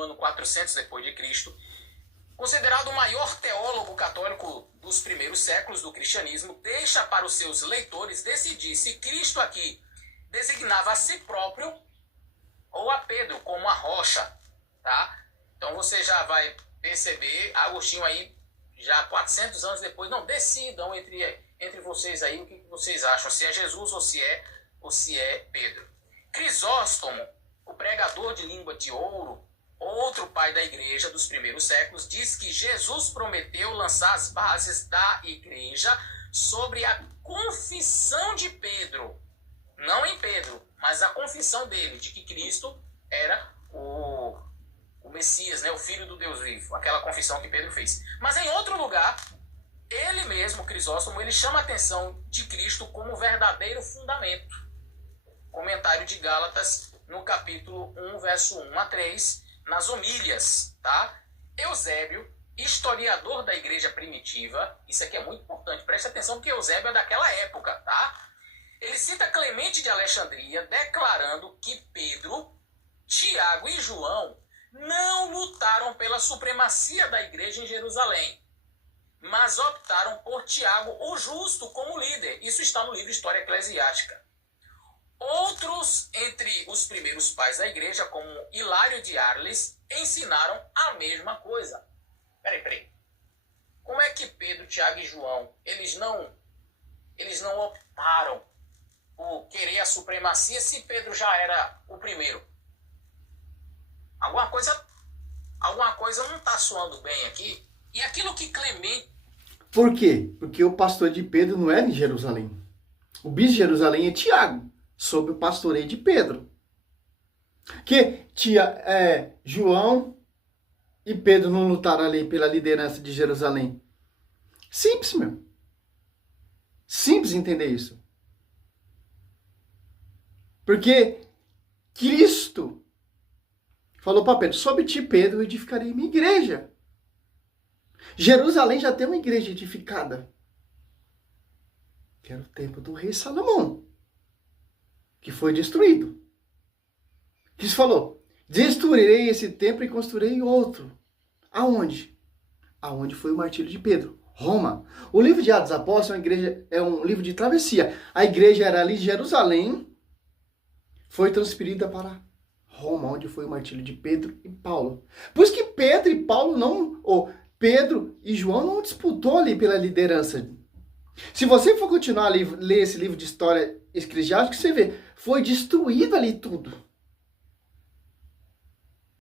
no ano 400 depois de Cristo, considerado o maior teólogo católico dos primeiros séculos do cristianismo, deixa para os seus leitores decidir se Cristo aqui designava a si próprio ou a Pedro como a rocha, tá? Então você já vai perceber, Agostinho aí, já 400 anos depois, não, decidam entre vocês aí o que vocês acham, se é Jesus ou se é Pedro. Crisóstomo, o pregador de língua de ouro, outro pai da igreja dos primeiros séculos, diz que Jesus prometeu lançar as bases da igreja sobre a confissão de Pedro. Não em Pedro, mas a confissão dele, de que Cristo era o Messias, né, o Filho do Deus vivo. Aquela confissão que Pedro fez. Mas em outro lugar, ele mesmo, Crisóstomo, ele chama a atenção de Cristo como verdadeiro fundamento. Comentário de Gálatas, no capítulo 1, verso 1 a 3, nas homílias, tá? Eusébio, historiador da igreja primitiva, isso aqui é muito importante, preste atenção porque Eusébio é daquela época, tá? Ele cita Clemente de Alexandria, declarando que Pedro, Tiago e João não lutaram pela supremacia da igreja em Jerusalém, mas optaram por Tiago, o justo, como líder. Isso está no livro História Eclesiástica. Outros entre os primeiros pais da igreja, como Hilário de Arles, ensinaram a mesma coisa. Peraí. Como é que Pedro, Tiago e João, eles não optaram por querer a supremacia se Pedro já era o primeiro? Alguma coisa não está soando bem aqui. E aquilo que Clemente... Por quê? Porque o pastor de Pedro não era em Jerusalém. O bispo de Jerusalém é Tiago, sob o pastoreio de Pedro. Que João e Pedro não lutaram ali pela liderança de Jerusalém. Simples, meu. Simples entender isso. Porque Cristo falou para Pedro, sobre ti, Pedro, eu edificarei minha igreja. Jerusalém já tem uma igreja edificada. Que era o templo do rei Salomão. Que foi destruído. Cristo falou, destruirei esse templo e construirei outro. Aonde? Aonde foi o martírio de Pedro. Roma. O livro de Atos dos Apóstolos é um livro de travessia. A igreja era ali de Jerusalém, foi transferida para Roma, onde foi o martírio de Pedro e Paulo. Por isso que Pedro e Paulo Pedro e João não disputou ali pela liderança. Se você for continuar a ler esse livro de história eclesiástica, você vê, foi destruído ali tudo.